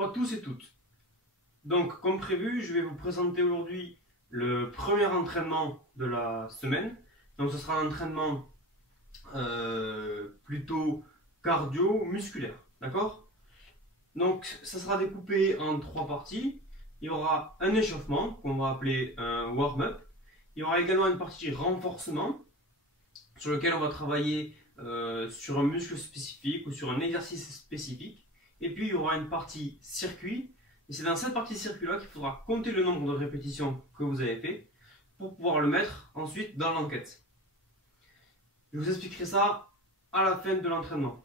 bonjour à tous et toutes. Donc, comme prévu, je vais vous présenter aujourd'hui le premier entraînement de la semaine. Donc, ce sera un entraînement plutôt cardio-musculaire. D'accord? Donc, ça sera découpé en 3 parties. Il y aura un échauffement, qu'on va appeler un warm-up. Il y aura également une partie renforcement, sur lequel on va travailler sur un muscle spécifique ou sur un exercice spécifique. Et puis il y aura une partie circuit, et c'est dans cette partie circuit là qu'il faudra compter le nombre de répétitions que vous avez fait pour pouvoir le mettre ensuite dans l'enquête. Je vous expliquerai ça à la fin de l'entraînement.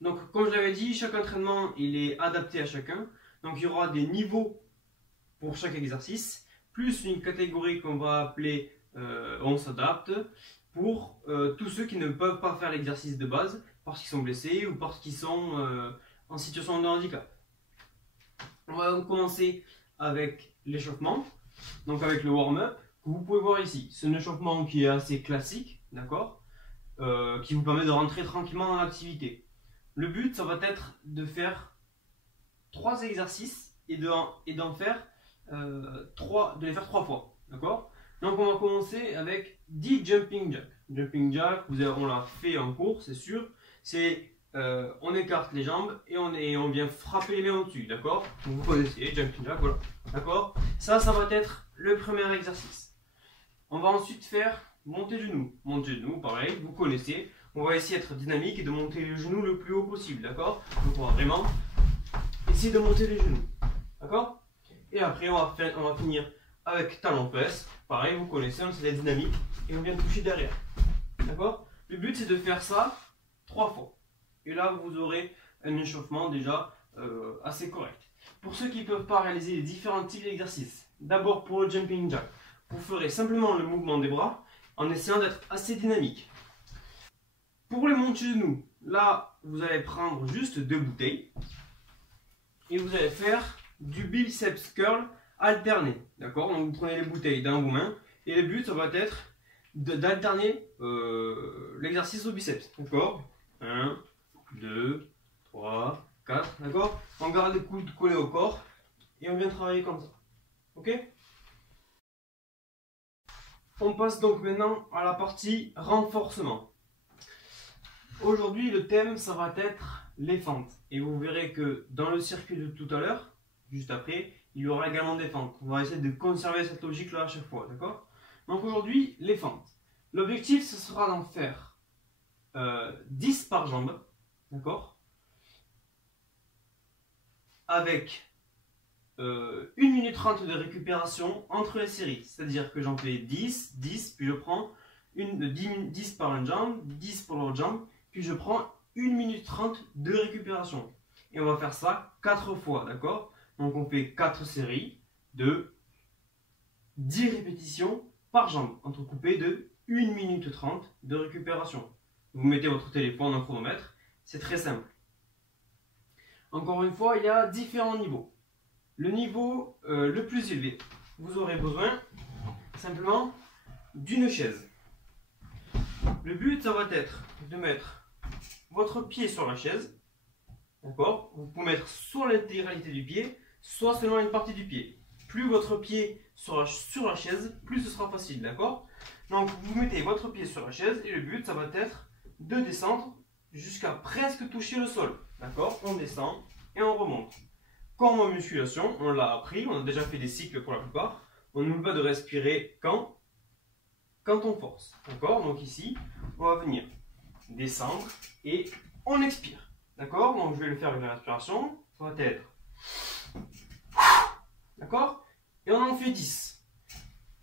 Donc comme je l'avais dit, chaque entraînement il est adapté à chacun. Donc il y aura des niveaux pour chaque exercice, plus une catégorie qu'on va appeler on s'adapte, pour tous ceux qui ne peuvent pas faire l'exercice de base parce qu'ils sont blessés ou parce qu'ils sont en situation de handicap. On va donc commencer avec l'échauffement, donc avec le warm-up que vous pouvez voir ici. C'est un échauffement qui est assez classique, d'accord, qui vous permet de rentrer tranquillement dans l'activité. Le but, ça va être de faire 3 exercices et de les faire 3 fois, d'accord. Donc on va commencer avec 10 jumping jacks. Jumping jack, on l'a fait en cours, c'est sûr. C'est on écarte les jambes et on vient frapper les mains au-dessus, d'accord? Vous connaissez, jumping jack, voilà. D'accord? Ça va être le premier exercice. On va ensuite faire monter genou. Monter genou, pareil, vous connaissez. On va essayer d'être dynamique et de monter les genoux le plus haut possible, d'accord? Donc on va vraiment essayer de monter les genoux, d'accord? Et après on va finir avec talon-fesse. Pareil, vous connaissez, on essaie d'être dynamique et on vient toucher derrière. D'accord? Le but c'est de faire ça 3 fois. Et là vous aurez un échauffement déjà assez correct. Pour ceux qui ne peuvent pas réaliser les différents types d'exercices, d'abord pour le jumping jack, vous ferez simplement le mouvement des bras en essayant d'être assez dynamique. Pour les montées de genoux, là vous allez prendre juste 2 bouteilles et vous allez faire du biceps curl alterné. D'accord? Donc vous prenez les bouteilles dans vos mains et le but ça va être d'alterner l'exercice au biceps. D'accord? 1, 2, 3, 4. D'accord? On garde les coudes collés au corps et on vient travailler comme ça. Ok? On passe donc maintenant à la partie renforcement. Aujourd'hui, le thème, ça va être les fentes. Et vous verrez que dans le circuit de tout à l'heure, juste après, il y aura également des fentes. On va essayer de conserver cette logique-là à chaque fois. D'accord? Donc aujourd'hui, les fentes. L'objectif, ce sera d'en faire 10 par jambe. D'accord? Avec 1 minute 30 de récupération entre les séries. C'est-à-dire que j'en fais 10, 10, puis je prends 10 par une jambe, 10 pour l'autre jambe, puis je prends 1 minute 30 de récupération. Et on va faire ça 4 fois, d'accord? Donc on fait 4 séries de 10 répétitions par jambe, entrecoupées de 1 minute 30 de récupération. Vous mettez votre téléphone en chronomètre, c'est très simple. Encore une fois, il y a différents niveaux. Le niveau le plus élevé, vous aurez besoin simplement d'une chaise. Le but, ça va être de mettre votre pied sur la chaise. D'accord? Vous pouvez mettre soit l'intégralité du pied, soit seulement une partie du pied. Plus votre pied sera sur la chaise, plus ce sera facile. D'accord? Donc vous mettez votre pied sur la chaise et le but, ça va être de descendre jusqu'à presque toucher le sol. D'accord? On descend et on remonte. Comme en musculation, on l'a appris, on a déjà fait des cycles pour la plupart. On nous va de respirer quand on force. D'accord? Donc ici, on va venir descendre et on expire. D'accord? Donc je vais le faire avec la respiration. Ça va être. D'accord? Et on en fait 10.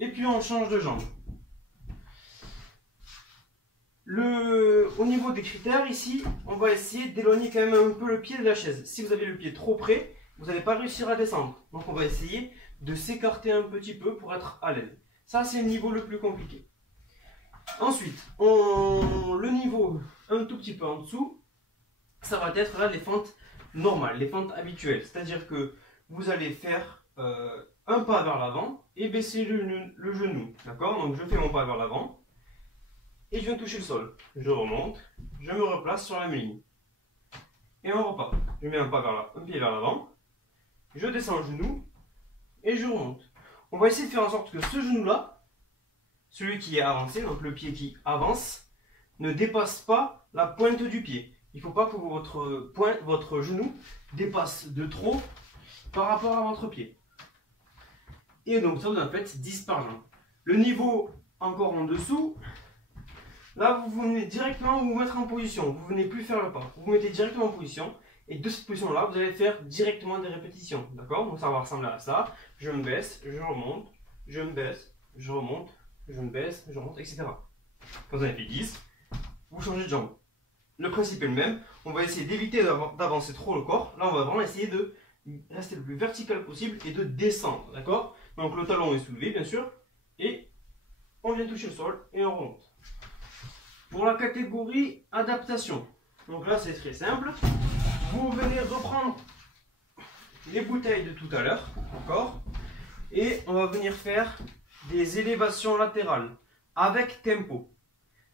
Et puis on change de jambe. Au niveau des critères, ici, on va essayer d'éloigner quand même un peu le pied de la chaise. Si vous avez le pied trop près, vous n'allez pas réussir à descendre. Donc on va essayer de s'écarter un petit peu pour être à l'aise. Ça, c'est le niveau le plus compliqué. Ensuite, le niveau un tout petit peu en dessous, ça va être là les fentes normales, les fentes habituelles. C'est-à-dire que vous allez faire un pas vers l'avant et baisser le genou. D'accord? Donc je fais mon pas vers l'avant et je viens toucher le sol. Je remonte, je me replace sur la même ligne. et on repart. Je mets un pied vers l'avant, je descends le genou et je remonte. On va essayer de faire en sorte que ce genou-là, celui qui est avancé, donc le pied qui avance, ne dépasse pas la pointe du pied. Il ne faut pas que votre genou dépasse de trop par rapport à votre pied. Et donc ça vous en faites 10 par jambe. Le niveau encore en dessous, là vous venez directement vous mettre en position. Vous ne venez plus faire le pas. Vous vous mettez directement en position. Et de cette position-là, vous allez faire directement des répétitions. D'accord? Donc ça va ressembler à ça. Je me baisse, je remonte, je me baisse, je remonte, je me baisse, je remonte, etc. Quand vous en avez fait 10, vous changez de jambe. Le principe est le même. On va essayer d'éviter d'avancer trop le corps. Là, on va vraiment essayer de rester le plus vertical possible et de descendre. D'accord? Donc le talon est soulevé, bien sûr. Et on vient toucher le sol et on remonte. Pour la catégorie adaptation, donc là c'est très simple. Vous venez reprendre les bouteilles de tout à l'heure, d'accord? Et on va venir faire des élévations latérales avec tempo.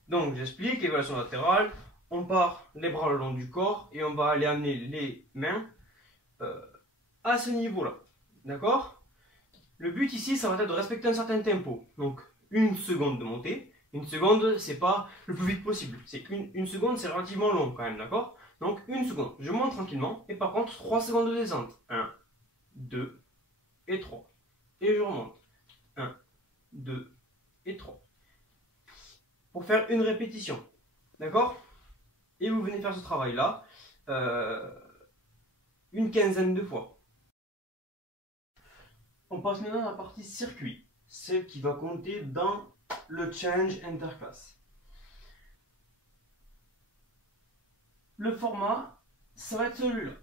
Donc j'explique, élévation latérale, on part les bras le long du corps et on va aller amener les mains à ce niveau-là, d'accord? Le but ici, ça va être de respecter un certain tempo. Donc, 1 seconde de montée. 1 seconde, c'est pas le plus vite possible. C'est une seconde, c'est relativement long quand même, d'accord? Donc, 1 seconde. Je monte tranquillement. Et par contre, 3 secondes de descente. 1, 2 et 3. Et je remonte. 1, 2 et 3. Pour faire une répétition. D'accord? Et vous venez faire ce travail-là une quinzaine de fois. On passe maintenant à la partie circuit, celle qui va compter dans le challenge interclasse. Le format, ça va être celui-là.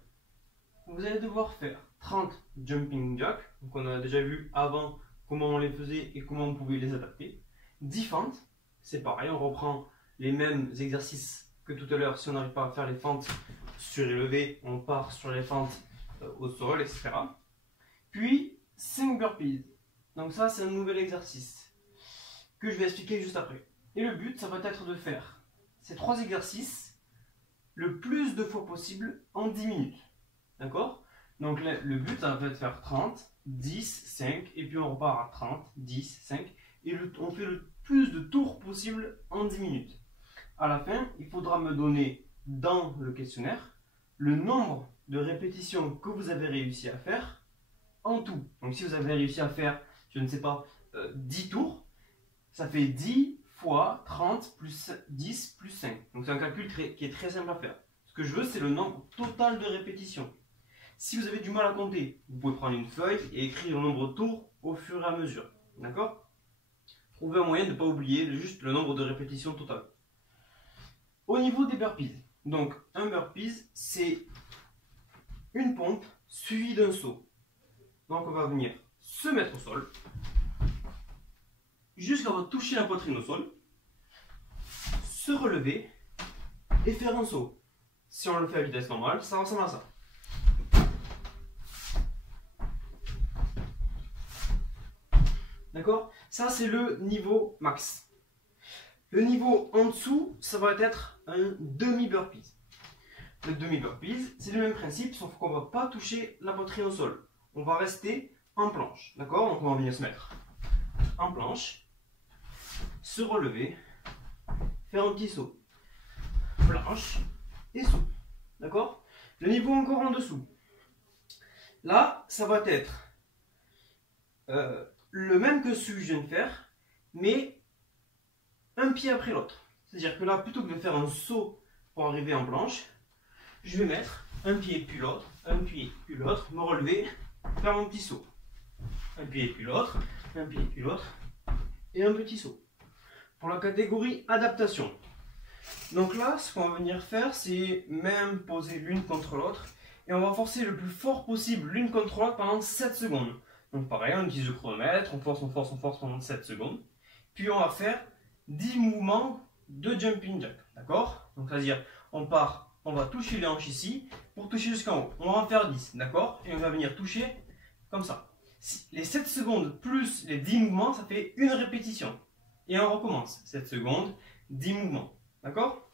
Vous allez devoir faire 30 jumping jacks, donc on a déjà vu avant comment on les faisait et comment on pouvait les adapter. 10 fentes, c'est pareil, on reprend les mêmes exercices que tout à l'heure. Si on n'arrive pas à faire les fentes surélevées, on part sur les fentes au sol, etc. Puis 5 burpees. Donc ça, c'est un nouvel exercice que je vais expliquer juste après. Et le but, ça va être de faire ces 3 exercices le plus de fois possible en 10 minutes. D'accord? Donc le but, ça va être de faire 30, 10, 5, et puis on repart à 30, 10, 5, et on fait le plus de tours possible en 10 minutes. À la fin, il faudra me donner dans le questionnaire le nombre de répétitions que vous avez réussi à faire en tout. Donc si vous avez réussi à faire, je ne sais pas, 10 tours, ça fait 10 fois 30 plus 10 plus 5. Donc c'est un calcul qui est très simple à faire. Ce que je veux, c'est le nombre total de répétitions. Si vous avez du mal à compter, vous pouvez prendre une feuille et écrire le nombre de tours au fur et à mesure. D'accord? Trouvez un moyen de ne pas oublier juste le nombre de répétitions totales. Au niveau des burpees, donc un burpees, c'est une pompe suivie d'un saut. Donc on va venir se mettre au sol, jusqu'à toucher la poitrine au sol, se relever et faire un saut. Si on le fait à vitesse normale, ça ressemble à ça. D'accord? Ça c'est le niveau max. Le niveau en dessous, ça va être un demi-burpees. Le demi-burpees, c'est le même principe, sauf qu'on ne va pas toucher la poitrine au sol. On va rester en planche, d'accord? Donc on va venir se mettre en planche, se relever, faire un petit saut, planche et saut, d'accord? Le niveau encore en dessous, là ça va être le même que celui que je viens de faire, mais un pied après l'autre. C'est-à-dire que là, plutôt que de faire un saut pour arriver en planche, je vais mettre un pied puis l'autre, un pied puis l'autre, me relever, faire mon petit saut. Un pied puis l'autre, un pied puis l'autre, et un petit saut. Pour la catégorie adaptation. Donc là, ce qu'on va venir faire, c'est même poser l'une contre l'autre, et on va forcer le plus fort possible l'une contre l'autre pendant 7 secondes. Donc pareil, on utilise le chronomètre, on force pendant 7 secondes. Puis on va faire 10 mouvements de jumping jack. D'accord? Donc c'est-à-dire, on va toucher les hanches ici pour toucher jusqu'en haut. On va en faire 10, d'accord? Et on va venir toucher comme ça. Les 7 secondes plus les 10 mouvements, ça fait une répétition. Et on recommence. 7 secondes, 10 mouvements. D'accord?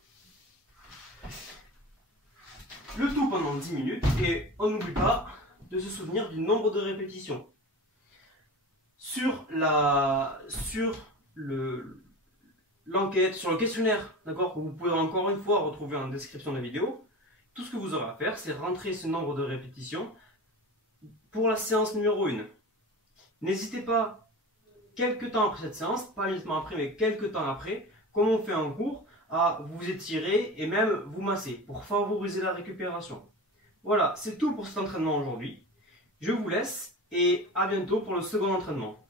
Le tout pendant 10 minutes et on n'oublie pas de se souvenir du nombre de répétitions. Sur l'enquête, sur le questionnaire, d'accord, que vous pouvez encore une fois retrouver en description de la vidéo, tout ce que vous aurez à faire, c'est rentrer ce nombre de répétitions pour la séance numéro 1. N'hésitez pas, quelques temps après cette séance, pas uniquement après, mais quelques temps après, comme on fait en cours, à vous étirer et même vous masser pour favoriser la récupération. Voilà, c'est tout pour cet entraînement aujourd'hui. Je vous laisse et à bientôt pour le second entraînement.